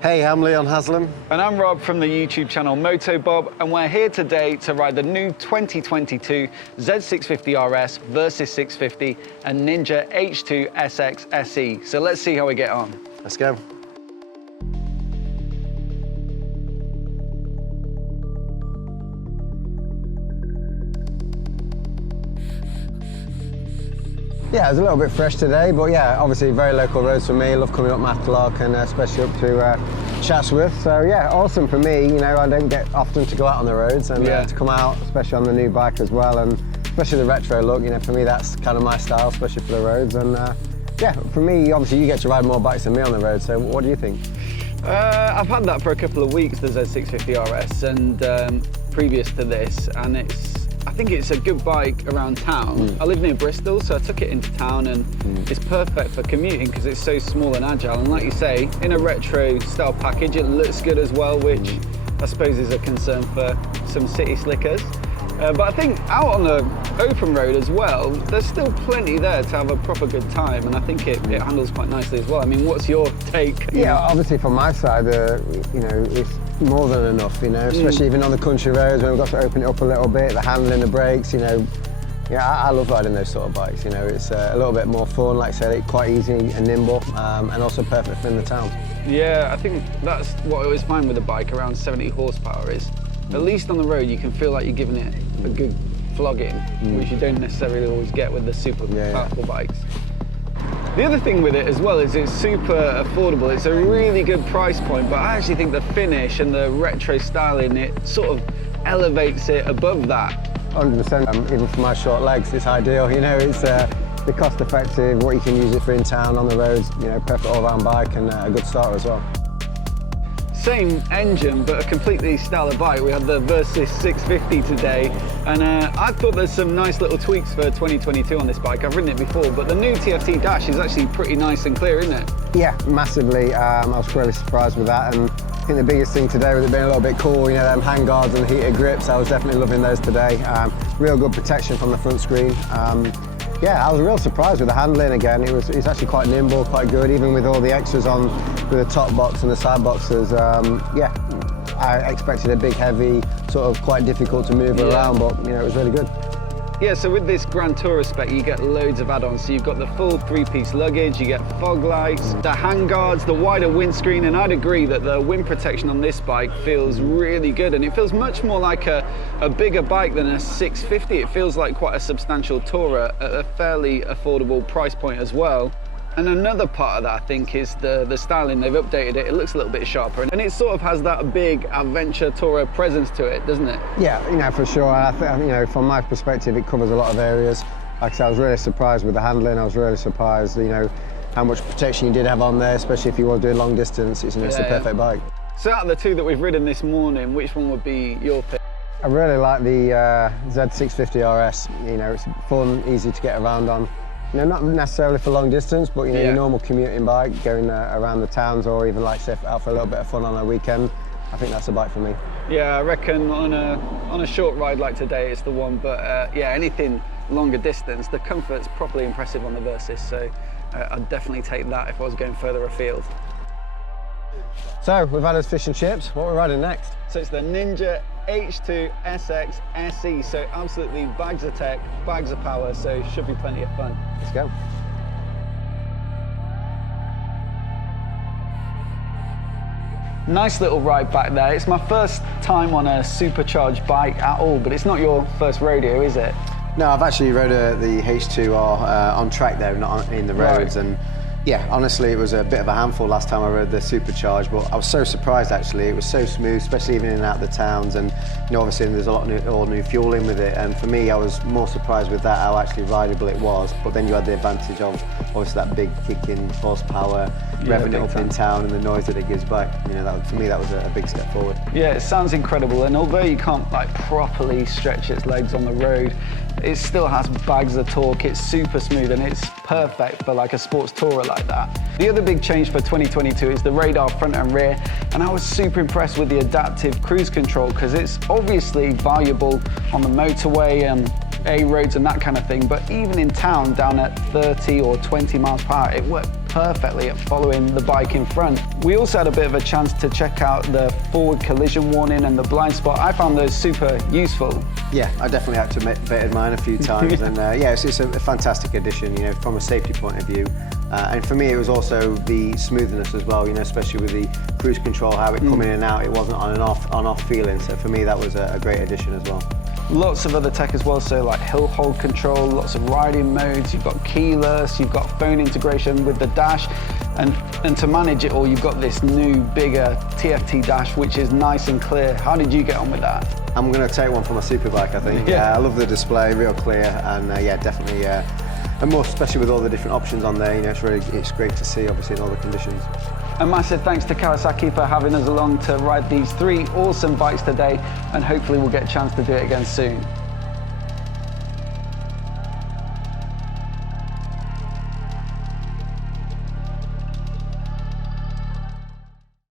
Hey, I'm Leon Haslam. And I'm Rob from the YouTube channel Motobob, and we're here today to ride the new 2022 Z650RS, Versys 650 and Ninja H2 SX SE. So let's see how we get on. Let's go. Yeah, it was a little bit fresh today, but yeah, obviously very local roads for me. Love coming up Matlock and especially up to Chatsworth. So yeah, awesome for me. You know, I don't get often to go out on the roads and to come out, especially on the new bike as well, and especially the retro look. You know, for me that's kind of my style, especially for the roads. And yeah, for me, obviously you get to ride more bikes than me on the road. So what do you think? I've had that for a couple of weeks, the Z650RS, and previous to this, and I think it's a good bike around town. I live near Bristol, so I took it into town, and it's perfect for commuting because it's so small and agile. And like you say, in a retro style package, it looks good as well, which I suppose is a concern for some city slickers. But I think out on the open road as well, there's still plenty there to have a proper good time, and I think it handles quite nicely as well. I mean, what's your take? Yeah, obviously from my side, you know, it's more than enough, you know, especially even on the country roads when we've got to open it up a little bit, the handling, the brakes, you know. Yeah, I love riding those sort of bikes, you know, it's a little bit more fun, like I said, it's quite easy and nimble, and also perfect for in the town. Yeah, I think that's what I always find with a bike around 70 horsepower is, at least on the road, you can feel like you're giving it a good flogging, which you don't necessarily always get with the super powerful bikes. The other thing with it as well is it's super affordable. It's a really good price point, but I actually think the finish and the retro styling, it sort of elevates it above that. 100%, even for my short legs, it's ideal. You know, it's the cost effective, what you can use it for in town, on the roads, you know, perfect all-round bike and a good starter as well. Same engine, but a completely stellar bike. We had the Versys 650 today, and I thought there's some nice little tweaks for 2022 on this bike. I've ridden it before, but the new TFT dash is actually pretty nice and clear, isn't it? Yeah, massively. I was really surprised with that, and I think the biggest thing today with it being a little bit cool, you know, them handguards and the heated grips, I was definitely loving those today. Real good protection from the front screen. Yeah, I was real surprised with the handling again. It's actually quite nimble, quite good, even with all the extras on with the top box and the side boxes. Yeah, I expected a big, heavy, sort of quite difficult to move around, but you know, it was really good. Yeah, so with this Grand Tourer spec, you get loads of add-ons. So you've got the full three-piece luggage, you get fog lights, the handguards, the wider windscreen, and I'd agree that the wind protection on this bike feels really good, and it feels much more like a bigger bike than a 650. It feels like quite a substantial Tourer at a fairly affordable price point as well. And another part of that, I think, is the styling. They've updated it. It looks a little bit sharper, and it sort of has that big adventure tourer presence to it, doesn't it? Yeah, you know, for sure. I think, you know, from my perspective, it covers a lot of areas. Like I said, I was really surprised with the handling. I was really surprised, you know, how much protection you did have on there, especially if you were doing long distance. It's, you know, it's the perfect bike. So out of the two that we've ridden this morning, which one would be your pick? I really like the Z650RS. You know, it's fun, easy to get around on. You know, not necessarily for long distance, but you know, your normal commuting bike, going around the towns, or even like say out for a little bit of fun on a weekend. I think that's a bike for me. Yeah, I reckon on a short ride like today, it's the one. But yeah, anything longer distance, the comfort's properly impressive on the Versys. So I'd definitely take that if I was going further afield. So we've had us fish and chips. What are we riding next? So it's the Ninja H2 SX SE. So absolutely bags of tech, bags of power. So should be plenty of fun. Let's go. Nice little ride back there. It's my first time on a supercharged bike at all, but it's not your first rodeo, is it? No, I've actually rode the H2R on track there, not in the roads. And yeah, honestly, it was a bit of a handful last time I rode the supercharged, but I was so surprised actually. It was so smooth, especially even in and out of the towns, and you know, obviously there's a lot of all new fuel in with it, and for me I was more surprised with that, how actually rideable it was. But then you had the advantage of obviously that big kicking horsepower, revving it up in town, and the noise that it gives back. You know, that, for me that was a big step forward. Yeah, it sounds incredible, and although you can't like properly stretch its legs on the road, it still has bags of torque. It's super smooth, and it's perfect for like a sports tourer like that. The other big change for 2022 is the radar front and rear, and I was super impressed with the adaptive cruise control because it's obviously valuable on the motorway and A roads and that kind of thing, but even in town down at 30 or 20 miles per hour, it worked perfectly at following the bike in front. We also had a bit of a chance to check out the forward collision warning and the blind spot. I found those super useful. Yeah, I definitely had to beta mine a few times, and yeah, it's a fantastic addition, you know, from a safety point of view. And for me, it was also the smoothness as well, you know, especially with the cruise control, how it come in and out. It wasn't on and off feeling. So for me, that was a great addition as well. Lots of other tech as well, so like hill hold control, lots of riding modes, you've got keyless, you've got phone integration with the dash, and to manage it all, you've got this new, bigger TFT dash, which is nice and clear. How did you get on with that? I'm going to take one for my superbike, I think. Yeah. I love the display, real clear, and yeah, definitely, and more especially with all the different options on there, you know, it's great to see, obviously, in all the conditions. A massive thanks to Kawasaki for having us along to ride these 3 awesome bikes today, and hopefully we'll get a chance to do it again soon.